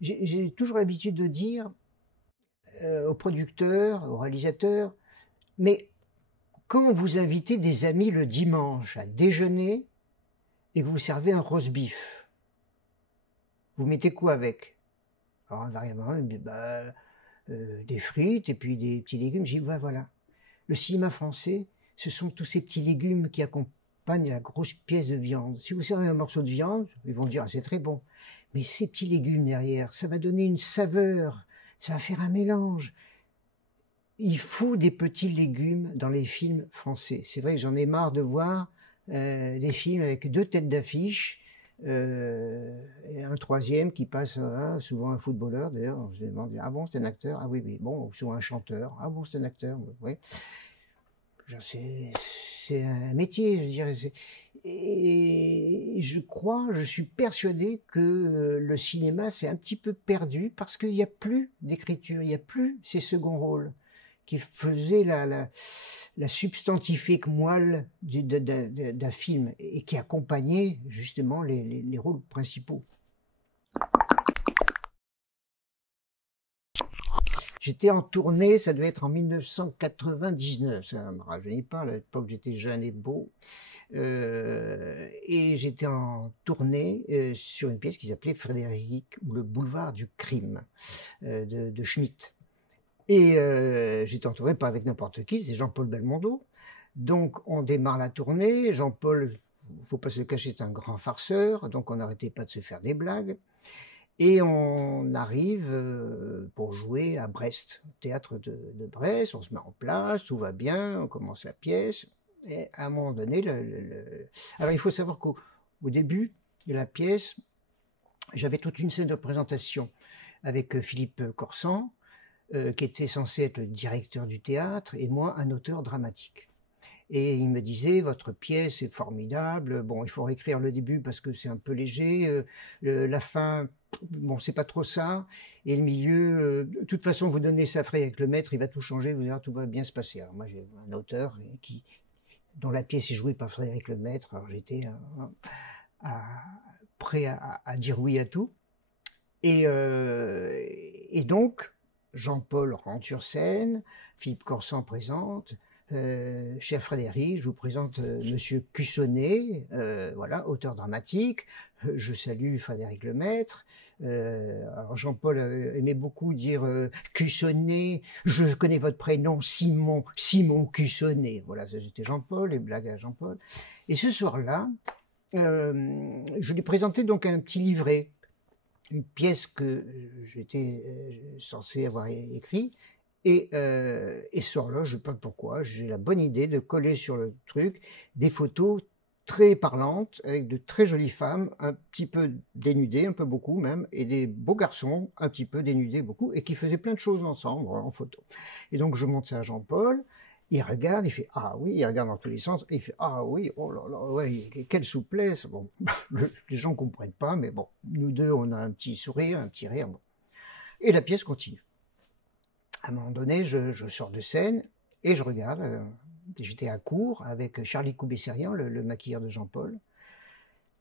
J'ai toujours l'habitude de dire aux producteurs, aux réalisateurs, mais quand vous invitez des amis le dimanche à déjeuner et que vous servez un roast beef, vous mettez quoi avec? Alors invariablement, ils me disent, bah, des frites et puis des petits légumes. Je dis, ouais, voilà. Le cinéma français, ce sont tous ces petits légumes qui accompagnent la grosse pièce de viande. Si vous servez un morceau de viande, ils vont dire, ah, c'est très bon. Mais ces petits légumes derrière, ça va donner une saveur, ça va faire un mélange. Il faut des petits légumes dans les films français. C'est vrai que j'en ai marre de voir des films avec deux têtes d'affiche, et un troisième qui passe, souvent un footballeur d'ailleurs. On se demande, ah bon, c'est un acteur? Ah oui, oui, bon, souvent un chanteur. Ah bon, c'est un acteur, oui. C'est un métier, je dirais. Et je suis persuadé que le cinéma s'est un petit peu perdu parce qu'il n'y a plus d'écriture, il n'y a plus ces seconds rôles qui faisaient la substantifique moelle d'un film et qui accompagnaient justement les rôles principaux. J'étais en tournée, ça devait être en 1999, ça ne me rajeunit pas, à l'époque j'étais jeune et beau. Et j'étais en tournée sur une pièce qui s'appelait Frédéric ou le boulevard du crime de Schmitt. Et j'étais entouré pas avec n'importe qui, c'est Jean-Paul Belmondo. Donc on démarre la tournée, Jean-Paul, faut pas se le cacher, c'est un grand farceur, donc on n'arrêtait pas de se faire des blagues. Et on arrive pour jouer à Brest, au théâtre de Brest, on se met en place, tout va bien, on commence la pièce, et à un moment donné, alors il faut savoir qu'au début de la pièce, j'avais toute une scène de présentation avec Philippe Corsan, qui était censé être le directeur du théâtre, et moi, un auteur dramatique. Et il me disait, votre pièce est formidable, bon, il faut réécrire le début parce que c'est un peu léger, la fin, bon, c'est pas trop ça, et le milieu, de toute façon, vous donnez ça frais avec le maître, il va tout changer, vous verrez, tout va bien se passer. Alors moi, j'ai un auteur dont la pièce est jouée par Frédéric Lemaître, alors j'étais à, prêt à dire oui à tout. Et donc, Jean-Paul rentre sur scène, Philippe Corsan présente, cher Frédéric, je vous présente Monsieur Cussonnet, voilà, auteur dramatique. Je salue Frédéric Lemaître. Alors Jean-Paul aimait beaucoup dire Cussonnet, je connais votre prénom, Simon, Simon Cussonnet. Voilà, c'était Jean-Paul, les blagues à Jean-Paul. Et ce soir-là, je lui présentais donc un petit livret, une pièce que j'étais censé avoir écrit. Et ce soir-là, je ne sais pas pourquoi, j'ai la bonne idée de coller sur le truc des photos très parlantes avec de très jolies femmes, un petit peu dénudées, un peu beaucoup même, et des beaux garçons, un petit peu dénudés beaucoup, et qui faisaient plein de choses ensemble en photo. Et donc je montre ça à Jean-Paul, il regarde, il fait ah oui, il regarde dans tous les sens, et il fait ah oui, oh là là, ouais, quelle souplesse. Bon, les gens ne comprennent pas, mais bon, nous deux, on a un petit sourire, un petit rire. Bon. Et la pièce continue. À un moment donné, je sors de scène et je regarde. J'étais à court avec Charlie Coubesserian, le maquilleur de Jean-Paul,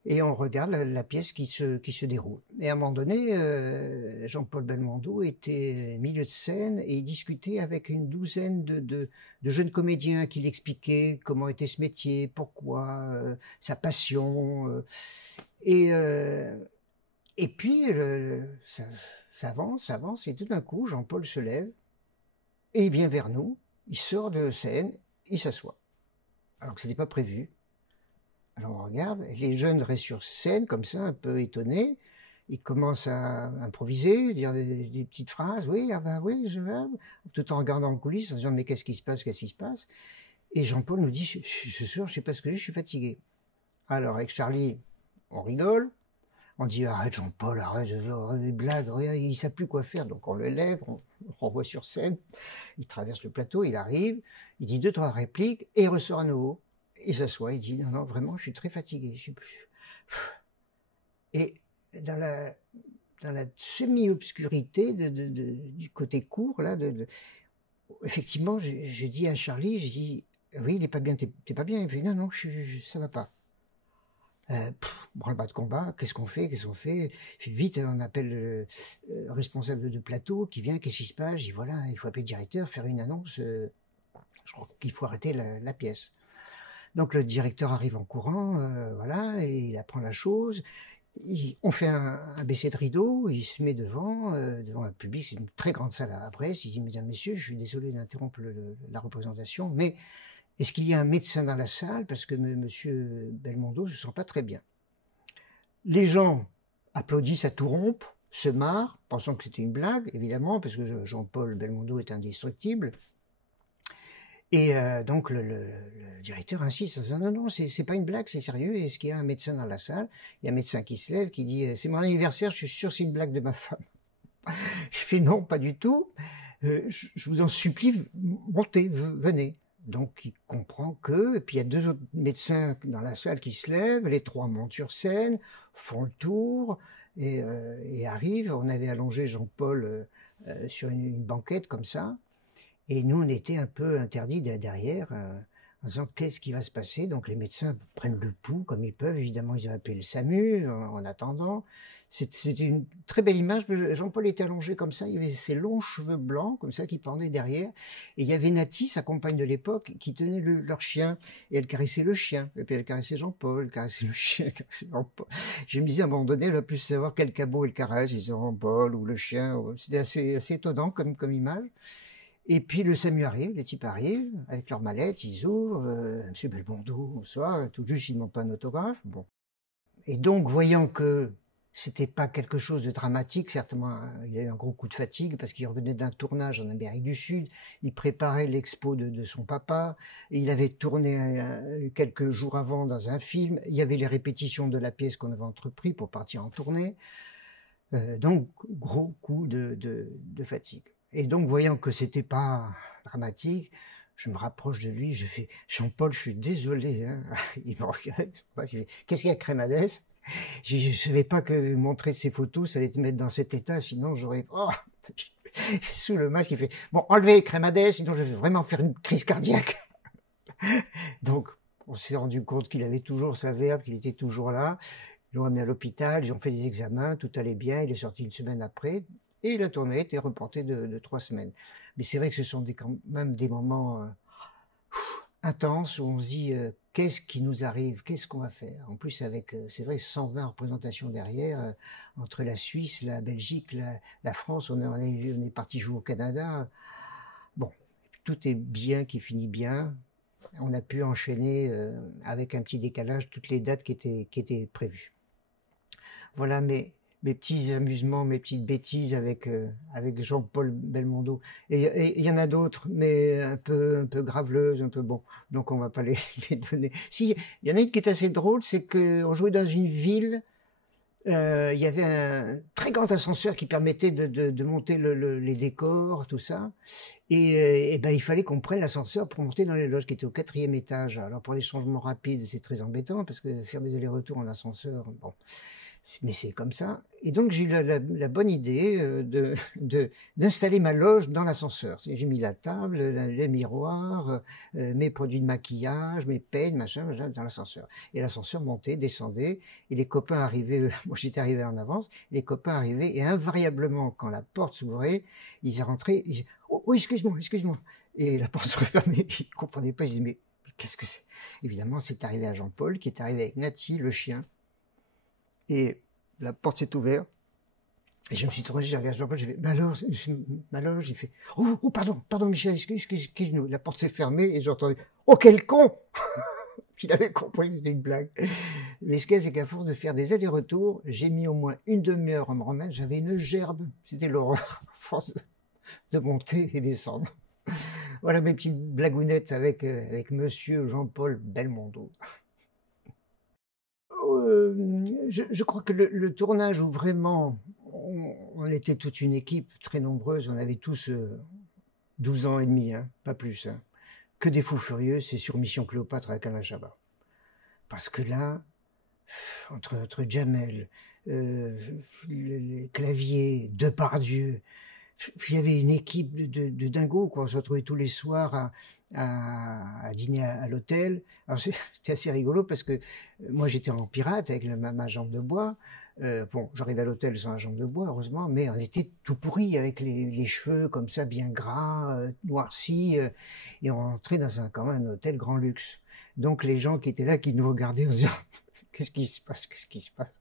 et on regarde la pièce qui se déroule. Et à un moment donné, Jean-Paul Belmondo était milieu de scène et il discutait avec une douzaine de jeunes comédiens qui l'expliquaient comment était ce métier, pourquoi, sa passion. Et, euh, et puis, ça avance, et tout d'un coup, Jean-Paul se lève et il vient vers nous, il sort de scène, il s'assoit. Alors que ce n'était pas prévu. Alors on regarde, les jeunes restent sur scène, comme ça, un peu étonnés. Ils commencent à improviser, dire des petites phrases. Oui, ah ben oui, je vais. Tout en regardant en coulisses, en se disant, mais qu'est-ce qui se passe, qu'est-ce qui se passe? Et Jean-Paul nous dit, ce soir, je ne sais pas ce que j'ai, je suis fatigué. Alors avec Charlie, on rigole. On dit, arrête Jean-Paul, arrête des blagues, regarde, il ne sait plus quoi faire. Donc on le lève, on le renvoie sur scène, il traverse le plateau, il arrive, il dit deux, trois répliques, et il ressort à nouveau. Il s'assoit, il dit, non, non, vraiment, je suis très fatigué. Et dans la semi-obscurité du côté court, là, effectivement, j'ai dit à Charlie, j'ai dit, oui, il n'est pas bien, t'es pas bien. Il fait, non, non, ça va pas. Branle-bas de combat, qu'est-ce qu'on fait, qu'est-ce qu'on fait? Vite, on appelle le responsable de plateau qui vient, qu'est-ce qui se passe? Je dis voilà, il faut appeler le directeur, faire une annonce, je crois qu'il faut arrêter la pièce. Donc le directeur arrive en courant, voilà, et il apprend la chose. On fait un baisser de rideau, il se met devant un public, c'est une très grande salle à Brest, il dit mesdames, messieurs, je suis désolé d'interrompre la représentation, mais est-ce qu'il y a un médecin dans la salle parce que monsieur Belmondo ne se sent pas très bien. Les gens applaudissent à tout rompre, se marrent, pensant que c'était une blague, évidemment, parce que Jean-Paul Belmondo est indestructible. Et donc le directeur insiste en disant non, non, c'est pas une blague, c'est sérieux. Est-ce qu'il y a un médecin dans la salle? Il y a un médecin qui se lève, qui dit c'est mon anniversaire, je suis sûr que c'est une blague de ma femme. Je fais non, pas du tout. Je vous en supplie, montez, venez. Donc il comprend que, et puis il y a deux autres médecins dans la salle qui se lèvent, les trois montent sur scène, font le tour et arrivent. On avait allongé Jean-Paul sur une banquette comme ça. Et nous, on était un peu interdits derrière, en disant qu'est-ce qui va se passer. Donc les médecins prennent le pouls comme ils peuvent. Évidemment, ils ont appelé le SAMU en attendant. C'était une très belle image. Jean-Paul était allongé comme ça. Il avait ses longs cheveux blancs comme ça qui pendaient derrière. Et il y avait Nati, sa compagne de l'époque, qui tenait leur chien. Et elle caressait le chien. Et puis elle caressait Jean-Paul, elle caressait le chien, elle caressait Jean-Paul. Je me disais à un moment donné, elle va plus savoir quel cabot elle caresse, si c'est Jean-Paul ou le chien. C'était assez étonnant comme image. Et puis le SAMU arrive, les types arrivent, avec leurs mallettes, ils ouvrent, Monsieur Belmondo, bonsoir, tout juste, ils ne demandent pas un autographe. Bon. Et donc, voyant que c'était pas quelque chose de dramatique, certainement, il a eu un gros coup de fatigue parce qu'il revenait d'un tournage en Amérique du Sud, il préparait l'expo de son papa, il avait tourné quelques jours avant dans un film, il y avait les répétitions de la pièce qu'on avait entrepris pour partir en tournée. Donc, gros coup de fatigue. Et donc, voyant que c'était pas dramatique, je me rapproche de lui, je fais « Jean-Paul, je suis désolé. Hein. » Il me regarde, qu'est-ce qu'il y a, Crémadès? Je ne savais pas que montrer ces photos, ça allait te mettre dans cet état, sinon j'aurais... Oh sous le masque, il fait « Bon, enlevez Crémadès, sinon je vais vraiment faire une crise cardiaque. » Donc, on s'est rendu compte qu'il avait toujours sa verve, qu'il était toujours là. Ils l'ont amené à l'hôpital, ils ont fait des examens, tout allait bien, il est sorti une semaine après, et la tournée a été reportée de 3 semaines. Mais c'est vrai que ce sont quand même des moments intenses où on se dit qu'est-ce qui nous arrive, qu'est-ce qu'on va faire. En plus, avec, c'est vrai, 120 représentations derrière, entre la Suisse, la Belgique, la France, on est parti jouer au Canada. Bon, tout est bien qui finit bien. On a pu enchaîner avec un petit décalage toutes les dates qui étaient prévues. Voilà mes petits amusements, mes petites bêtises avec Jean-Paul Belmondo. Et il y en a d'autres, mais un peu graveleuses, un peu bon. Donc on va pas les donner. Si, il y en a une qui est assez drôle, c'est qu'on jouait dans une ville. Il y avait un très grand ascenseur qui permettait de monter les décors, tout ça. Et ben, il fallait qu'on prenne l'ascenseur pour monter dans les loges qui étaient au 4e étage. Alors pour les changements rapides, c'est très embêtant parce que faire des allers-retours en ascenseur, bon, mais c'est comme ça. Et donc j'ai eu la bonne idée d'installer ma loge dans l'ascenseur. J'ai mis la table, les miroirs, mes produits de maquillage, mes peignes, machin, dans l'ascenseur. Et l'ascenseur montait, descendait, et les copains arrivaient, moi j'étais arrivé en avance, les copains arrivaient, et invariablement, quand la porte s'ouvrait, ils rentraient, ils disaient « Oh, excuse-moi, excuse-moi !» Et la porte se refermait, ils ne comprenaient pas, ils disaient « Mais qu'est-ce que c'est ?» Évidemment, c'est arrivé à Jean-Paul, qui est arrivé avec Nati, le chien, et la porte s'est ouverte. Et je me suis tourné, j'ai regardé Jean-Paul, j'ai fait, ma loge, il fait, oh, pardon, Michel, excuse-nous. La porte s'est fermée et j'ai entendu, oh, quel con! Il avait compris que c'était une blague. Mais ce qu'il y a, c'est qu'à force de faire des allers-retours, j'ai mis au moins une demi-heure à me remettre, j'avais une gerbe. C'était l'horreur, à force de monter et descendre. Voilà mes petites blagounettes avec monsieur Jean-Paul Belmondo. Je crois que le tournage où vraiment on était toute une équipe très nombreuse, on avait tous 12 ans et demi, hein, pas plus, hein, que des fous furieux, c'est sur Mission Cléopâtre avec Alain Chabat. Parce que là, entre Jamel, les Clavier, Depardieu, Puis il y avait une équipe de dingos, quoi. On se retrouvait tous les soirs à dîner à l'hôtel. Alors c'était assez rigolo parce que moi j'étais en pirate avec ma jambe de bois. Bon, j'arrivais à l'hôtel sans la jambe de bois, heureusement, mais on était tout pourris avec les cheveux comme ça, bien gras, noircis, et on rentrait dans quand même un hôtel grand luxe. Donc les gens qui étaient là, qui nous regardaient en se disant qu'est-ce qui se passe, qu'est-ce qui se passe.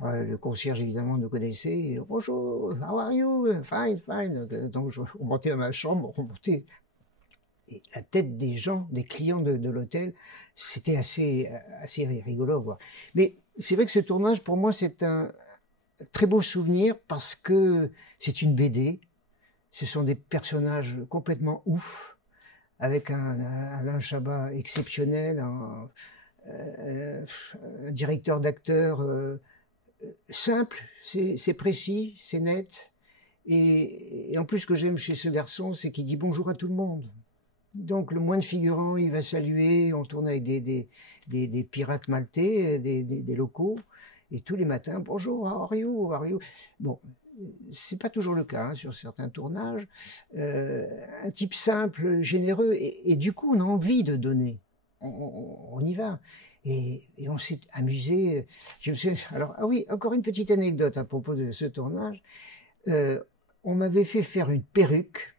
Le concierge évidemment nous connaissait. Bonjour, how are you? Fine, fine. Donc on montait dans ma chambre, on montait. Et la tête des gens, des clients de l'hôtel, c'était assez rigolo à voir. Mais c'est vrai que ce tournage, pour moi, c'est un très beau souvenir parce que c'est une BD. Ce sont des personnages complètement ouf, avec un Alain Chabat exceptionnel, un directeur d'acteurs simple, c'est précis, c'est net. Et en plus, ce que j'aime chez ce garçon, c'est qu'il dit bonjour à tout le monde. Donc le moine figurant, il va saluer, on tourne avec des pirates maltais, des locaux, et tous les matins, bonjour, how are you, how are you? Bon, c'est pas toujours le cas hein, sur certains tournages. Un type simple, généreux, et du coup on a envie de donner. On y va. Et on s'est amusé. Je me suis... Alors, ah oui, encore une petite anecdote à propos de ce tournage. On m'avait fait faire une perruque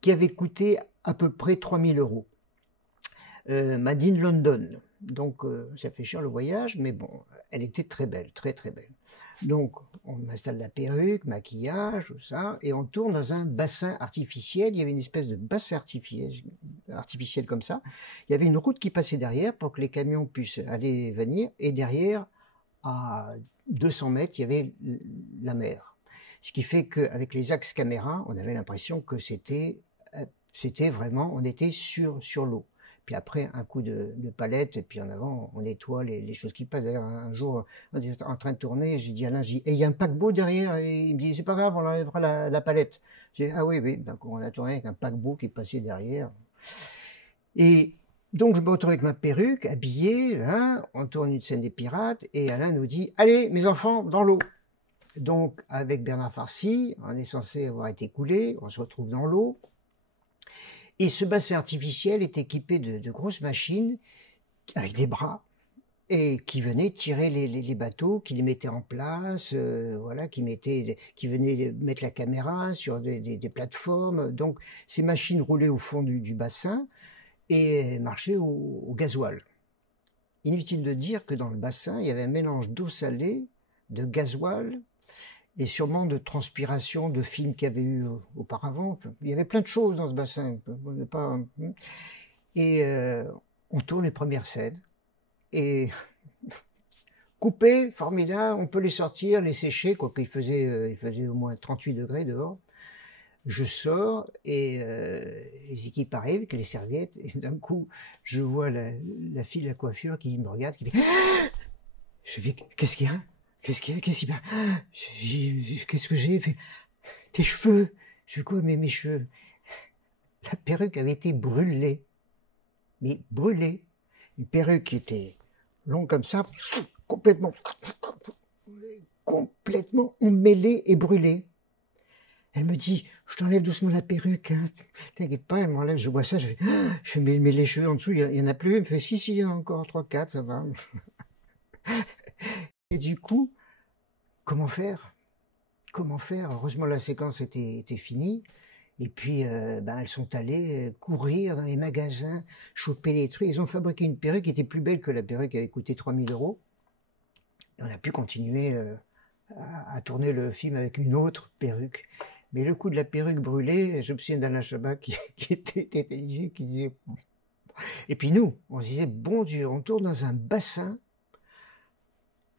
qui avait coûté à peu près 3000 euros. Made in London. Donc, ça fait cher le voyage, mais bon, elle était très belle, très très belle. Donc, on installe la perruque, maquillage, tout ça, et on tourne dans un bassin artificiel. Il y avait une espèce de bassin artificiel comme ça. Il y avait une route qui passait derrière pour que les camions puissent aller et venir, et derrière, à 200 mètres, il y avait la mer. Ce qui fait qu'avec les axes caméra, on avait l'impression que c'était vraiment, on était sur l'eau. Puis après, un coup de palette, et puis en avant, on nettoie les choses qui passent. D'ailleurs, un jour, on était en train de tourner, j'ai dit à Alain, et il y a un paquebot derrière, et il me dit, c'est pas grave, on enlèvera la palette. J'ai dit, ah oui, oui, donc on a tourné avec un paquebot qui passait derrière. Et donc, je me retrouve avec ma perruque, habillé, hein, on tourne une scène des pirates, et Alain nous dit, allez, mes enfants, dans l'eau. Donc, avec Bernard Farcy, on est censé avoir été coulé, on se retrouve dans l'eau. Et ce bassin artificiel est équipé de grosses machines avec des bras et qui venaient tirer les bateaux, qui les mettaient en place, voilà, qui venaient mettre la caméra sur des plateformes. Donc ces machines roulaient au fond du bassin et marchaient au gasoil. Inutile de dire que dans le bassin, il y avait un mélange d'eau salée, de gasoil, et sûrement de transpiration de films qu'il y avait eu auparavant. Il y avait plein de choses dans ce bassin. Et on tourne les premières scènes. Et coupé, formidable, on peut les sortir, les sécher, quoique il faisait au moins 38 degrés dehors. Je sors et les équipes arrivent avec les serviettes. Et d'un coup, je vois la fille de la coiffure qui me regarde, qui fait « Je fais, qu'est-ce qu'il y a ? Qu'est-ce qu'il y a? Qu'est-ce que j'ai fait? Tes cheveux. Je fais quoi, mes cheveux? La perruque avait été brûlée. Mais brûlée. Une perruque qui était longue comme ça, complètement emmêlée et brûlée. Elle me dit, je t'enlève doucement la perruque, hein. T'inquiète pas, elle m'enlève, je vois ça, je fais mais les cheveux en dessous, il y en a plus. Elle me fait, si, il y en a encore 3, 4, ça va. Et du coup, comment faire? Comment faire? Heureusement, la séquence était finie. Et puis, elles sont allées courir dans les magasins, choper des trucs. Ils ont fabriqué une perruque qui était plus belle que la perruque qui avait coûté 3000 euros. Et on a pu continuer à tourner le film avec une autre perruque. Mais le coup de la perruque brûlée, je me souviens d'Alain Chabat qui était tétanisé, qui disait... Et puis nous, on se disait, bon Dieu, on tourne dans un bassin.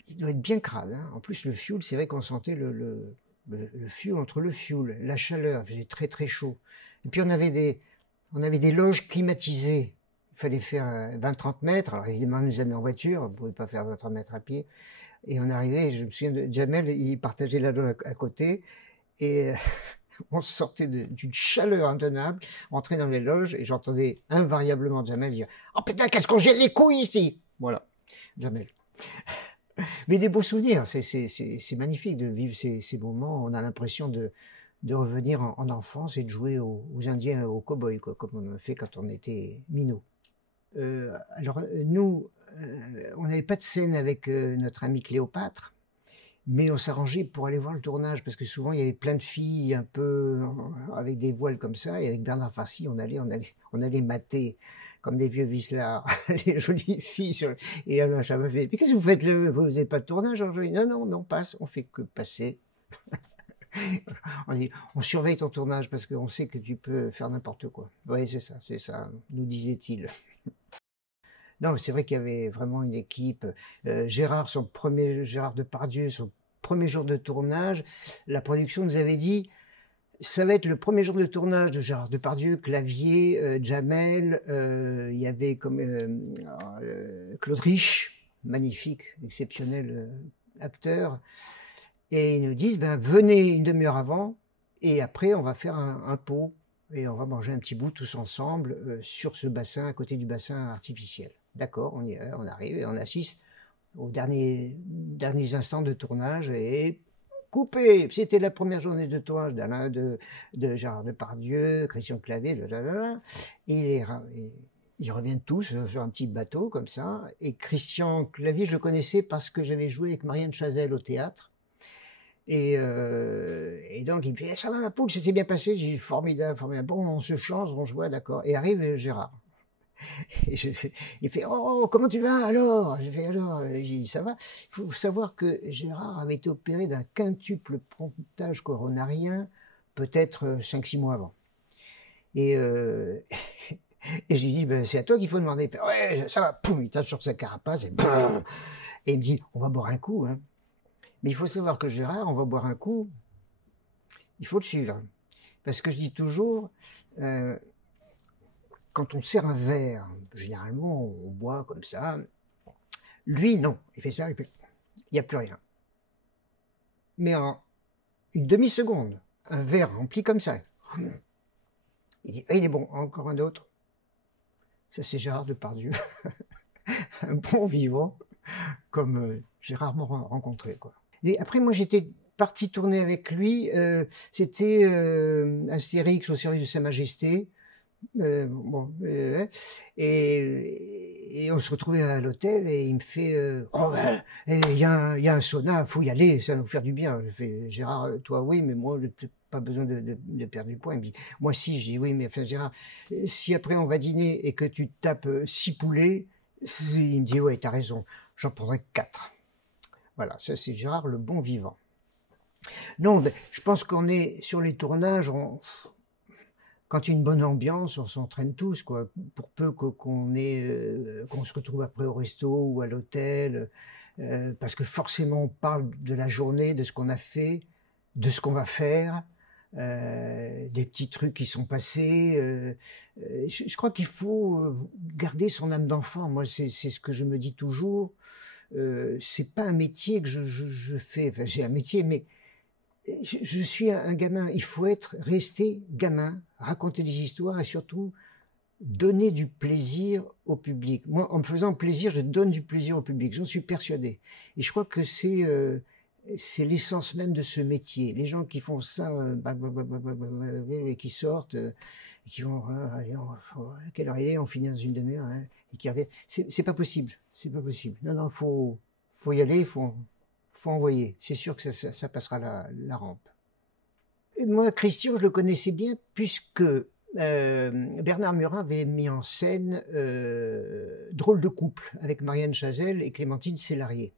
Il doit être bien crade. Hein. En plus, le fioul, c'est vrai qu'on sentait le fioul entre le fioul, la chaleur, il faisait très très chaud. Et puis on avait des loges climatisées. Il fallait faire 20-30 mètres. Alors évidemment, on nous a mis en voiture, on ne pouvait pas faire 20-30 mètres à pied. Et on arrivait, je me souviens de Jamel, il partageait la loge à côté. Et on sortait d'une chaleur intenable, entrait dans les loges, et j'entendais invariablement Jamel dire « Oh putain, qu'est-ce qu'on gèle les couilles ici !» Voilà, Jamel. Mais des beaux souvenirs, c'est magnifique de vivre ces moments. On a l'impression de de revenir en enfance et de jouer aux Indiens, aux cow-boys, quoi, comme on a fait quand on était minots. Alors, nous, on n'avait pas de scène avec notre ami Cléopâtre, mais on s'arrangeait pour aller voir le tournage, parce que souvent il y avait plein de filles un peu avec des voiles comme ça, et avec Bernard Farcy, on allait mater comme les vieux vicelards, les jolies filles. Et alors, ça m'a fait, mais qu'est-ce que vous faites, vous n'avez pas de tournage? Alors, je dis, non, non, mais on passe, on fait que passer. On dit, on surveille ton tournage parce qu'on sait que tu peux faire n'importe quoi. Oui, c'est ça, nous disait-il. Non, c'est vrai qu'il y avait vraiment une équipe. Gérard Depardieu, son premier jour de tournage, la production nous avait dit, ça va être le premier jour de tournage de Gérard Depardieu, Clavier, Jamel, il y avait comme Claude Rich, magnifique, exceptionnel acteur. Et ils nous disent, ben, venez une demi-heure avant, et après on va faire un pot, et on va manger un petit bout tous ensemble sur ce bassin, à côté du bassin artificiel. D'accord, on arrive et on assiste aux derniers instants de tournage, et coupé. C'était la première journée de tournage de Gérard Depardieu, Christian Clavier, et ils reviennent tous sur un petit bateau comme ça. Et Christian Clavier, je le connaissais parce que j'avais joué avec Marianne Chazelle au théâtre. Et donc il me fait, ça va ma poule, ça s'est bien passé. J'ai dit, formidable, formidable. Bon, on se change, on se voit, d'accord. Et arrive Gérard. Et il fait, oh, comment tu vas alors? J'ai fait, alors, j'ai dit, ça va. Il faut savoir que Gérard avait été opéré d'un quintuple pontage coronarien, peut-être 5-6 mois avant. Et, et je lui dis, ben, c'est à toi qu'il faut demander. Il fait, ouais, ça va. Poum, il tape sur sa carapace et, et il me dit, on va boire un coup. Hein. Mais il faut savoir que Gérard, on va boire un coup, il faut le suivre. Parce que je dis toujours, quand on sert un verre, généralement on boit comme ça. Lui, non. Il fait ça, il n'y a plus rien. Mais en une demi-seconde, un verre rempli comme ça, il dit, il est bon, encore un autre. Ça, c'est Gérard Depardieu. Un bon vivant, comme j'ai rarement rencontré, quoi. Et après, moi, j'étais parti tourner avec lui. C'était Astérix au service de Sa Majesté. Et on se retrouvait à l'hôtel et il me fait oh ben, il y a un sauna, faut y aller, ça va nous faire du bien. Je fais, Gérard, toi oui, mais moi j'ai pas besoin de perdre du poids. Il me dit, moi si. Je dis, oui, mais enfin, Gérard, si après on va dîner et que tu tapes 6 poulets, il me dit, ouais, t'as raison, j'en prendrai 4. Voilà, ça c'est Gérard le bon vivant. Non, je pense qu'on est sur les tournages, quand il y a une bonne ambiance, on s'entraîne tous, quoi. Pour peu qu'on se retrouve après au resto ou à l'hôtel, parce que forcément on parle de la journée, de ce qu'on a fait, de ce qu'on va faire, des petits trucs qui sont passés. Je crois qu'il faut garder son âme d'enfant. Moi, c'est ce que je me dis toujours. C'est pas un métier que je fais. Enfin, j'ai un métier, mais je suis un gamin, il faut rester gamin, raconter des histoires et surtout donner du plaisir au public. Moi, en me faisant plaisir, je donne du plaisir au public, j'en suis persuadé. Et je crois que c'est l'essence même de ce métier. Les gens qui font ça et qui sortent, et qui vont, à quelle heure il est, on finit dans une demi-heure, hein, et qui reviennent, c'est pas possible, c'est pas possible. Non, non, faut y aller, faut envoyer. C'est sûr que ça passera la rampe. Et moi, Christian, je le connaissais bien puisque Bernard Murat avait mis en scène Drôle de couple avec Marianne Chazelle et Clémentine Célarié.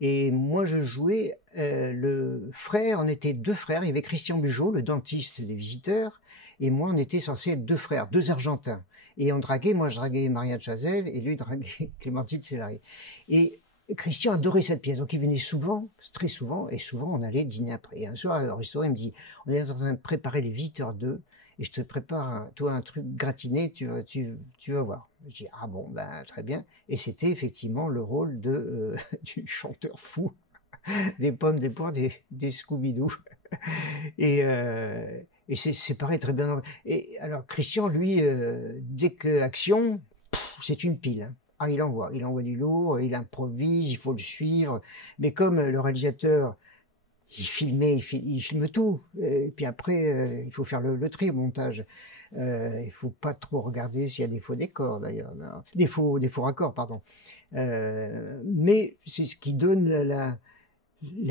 Et moi, je jouais le frère, on était 2 frères. Il y avait Christian Bugeaud, le dentiste des Visiteurs, et moi, on était censés être 2 frères, 2 Argentins. Et on draguait, moi je draguais Marianne Chazelle et lui draguait Clémentine Célarié. Et Christian adorait cette pièce, donc il venait souvent, très souvent, et souvent on allait dîner après. Et un soir, au restaurant, il me dit, on est en train de préparer les Visiteurs 2, et je te prépare, toi, un truc gratiné, tu vas voir. Je dis, ah bon, ben très bien. Et c'était effectivement le rôle du chanteur fou, des pommes, des poires, des Scooby-Doo. Et c'est pareil, très bien. Et alors, Christian, lui, dès que action, c'est une pile, hein. Ah, il envoie du lourd, il improvise, il faut le suivre. Mais comme le réalisateur il filme tout. Et puis après, il faut faire le tri au montage. Il faut pas trop regarder s'il y a des faux décors d'ailleurs, des faux raccords, pardon. Mais c'est ce qui donne la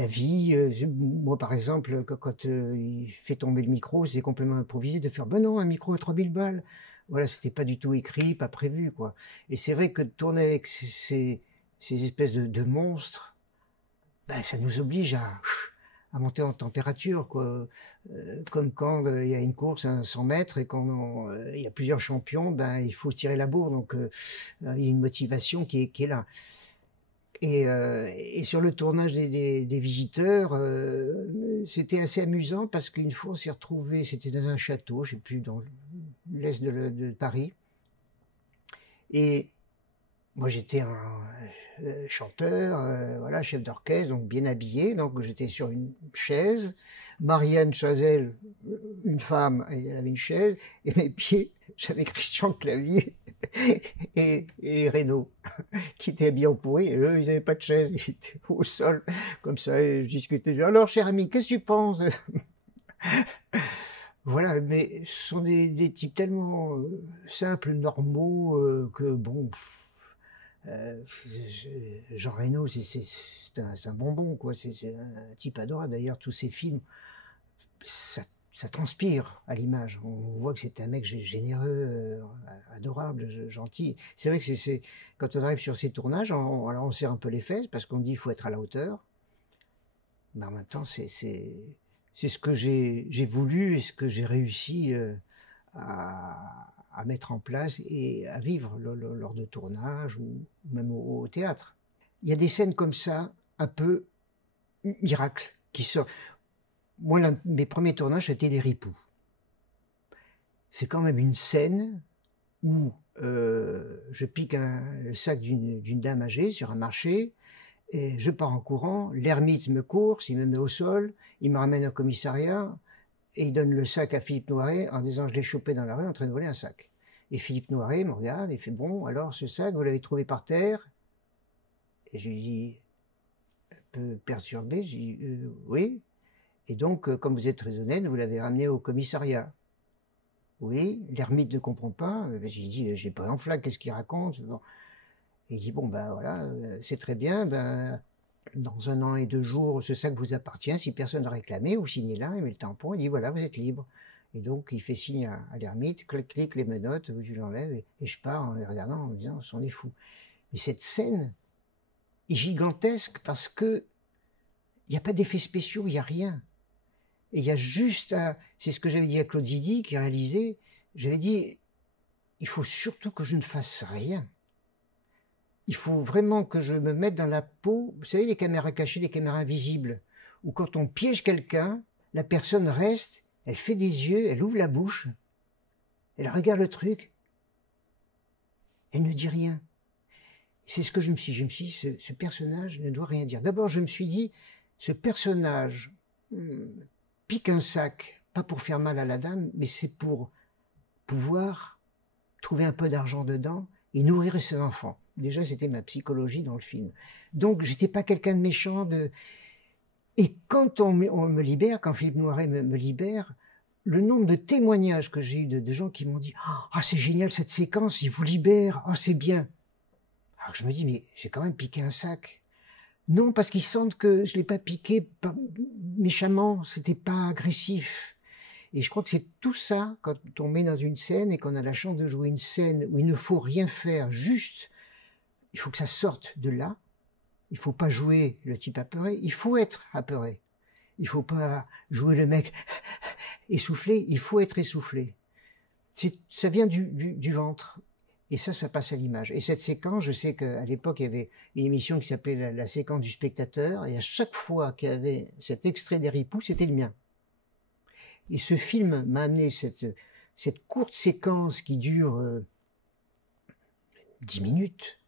vie. Moi, par exemple, quand il fait tomber le micro, c'est complètement improvisé de faire, ben non, un micro à 3000 balles. Voilà, c'était pas du tout écrit, pas prévu, quoi. Et c'est vrai que de tourner avec ces espèces de monstres, ben, ça nous oblige à monter en température, quoi. Comme quand il y a une course à 100 mètres et quand il y a plusieurs champions, ben, il faut tirer la bourre. Donc, il y a une motivation qui est là. Et sur le tournage des Visiteurs, c'était assez amusant parce qu'une fois on s'est retrouvé, c'était dans un château, je ne sais plus, dans l'est de Paris. Et moi j'étais un chanteur, voilà, chef d'orchestre, donc bien habillé, donc j'étais sur une chaise. Marianne Chazelle, une femme, elle avait une chaise, et mes pieds, j'avais Christian Clavier et Renaud, qui étaient habillés en pourri, et eux, ils n'avaient pas de chaise, ils étaient au sol, comme ça, et je discutais. Alors, cher ami, qu'est-ce que tu penses? Voilà, mais ce sont des types tellement simples, normaux, que bon, Jean Reno, c'est un bonbon, quoi. C'est un type adorable. D'ailleurs, tous ses films, ça transpire à l'image. On voit que c'est un mec généreux, adorable, gentil. C'est vrai que quand on arrive sur ces tournages, alors on serre un peu les fesses parce qu'on dit qu'il faut être à la hauteur. Mais en même temps, c'est ce que j'ai voulu et ce que j'ai réussi à mettre en place et à vivre lors de tournages ou même au théâtre. Il y a des scènes comme ça, un peu miracles, qui sortent. Moi, l'un de mes premiers tournages, c'était Les Ripoux. C'est quand même une scène où je pique le sac d'une dame âgée sur un marché, et je pars en courant, l'ermite me course, il me met au sol, il me ramène au commissariat, et il donne le sac à Philippe Noiret en disant « je l'ai chopé dans la rue en train de voler un sac ». Et Philippe Noiret me regarde et fait « bon, alors ce sac, vous l'avez trouvé par terre ?» Et je lui dis, un peu perturbé, je dis « oui ». Et donc, comme vous êtes très honnête, vous l'avez ramené au commissariat. Oui, l'ermite ne comprend pas. J'ai dit, j'ai pas en flaque, qu'est-ce qu'il raconte? Bon. Il dit, bon, ben voilà, c'est très bien, ben, dans 1 an et 2 jours, ce sac vous appartient, si personne n'a réclamé, vous signez là, il met le tampon, il dit, voilà, vous êtes libre. Et donc, il fait signe à l'ermite, clic, clic, les menottes, je l'enlève, et je pars en les regardant, en me disant, c'en est fou. Mais cette scène est gigantesque parce que il n'y a pas d'effets spéciaux, il n'y a rien. Et il y a juste c'est ce que j'avais dit à Claude Zidi, qui a réalisé, j'avais dit, il faut surtout que je ne fasse rien. Il faut vraiment que je me mette dans la peau, vous savez, les caméras cachées, les caméras invisibles, où quand on piège quelqu'un, la personne reste, elle fait des yeux, elle ouvre la bouche, elle regarde le truc, elle ne dit rien. C'est ce que je me suis dit, ce personnage ne doit rien dire. D'abord, je me suis dit, ce personnage pique un sac, pas pour faire mal à la dame, mais c'est pour pouvoir trouver un peu d'argent dedans et nourrir ses enfants. Déjà, c'était ma psychologie dans le film. Donc, j'étais pas quelqu'un de méchant. Et quand on me libère, quand Philippe Noiret me libère, le nombre de témoignages que j'ai eu de gens qui m'ont dit « Ah, c'est génial cette séquence, il vous libère, ah, c'est bien ». Alors je me dis « Mais j'ai quand même piqué un sac ». Non, parce qu'ils sentent que je ne l'ai pas piqué méchamment, c'était pas agressif. Et je crois que c'est tout ça, quand on met dans une scène et qu'on a la chance de jouer une scène où il ne faut rien faire, juste, il faut que ça sorte de là. Il ne faut pas jouer le type apeuré, il faut être apeuré. Il ne faut pas jouer le mec essoufflé, il faut être essoufflé. Ça vient du ventre. Et ça passe à l'image. Et cette séquence, je sais qu'à l'époque, il y avait une émission qui s'appelait la séquence du spectateur, et à chaque fois qu'il y avait cet extrait des Ripoux, c'était le mien. Et ce film m'a amené cette courte séquence qui dure 10 minutes,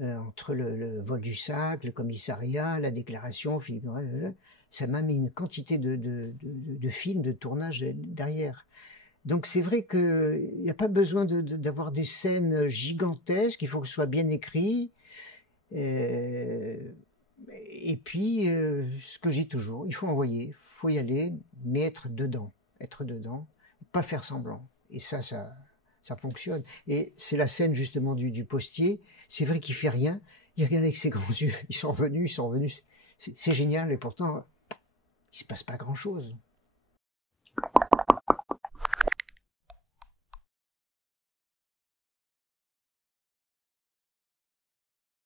entre le vol du sac, le commissariat, la déclaration, ça m'a mis une quantité de films, de tournage derrière. Donc c'est vrai qu'il n'y a pas besoin d'avoir des scènes gigantesques, il faut que ce soit bien écrit. Et puis, ce que j'ai toujours, il faut envoyer, il faut y aller, mais être dedans, pas faire semblant. Et ça fonctionne. Et c'est la scène justement du postier. C'est vrai qu'il fait rien. Il regarde avec ses grands yeux. Ils sont revenus, ils sont revenus. C'est génial. Et pourtant, il se passe pas grand-chose.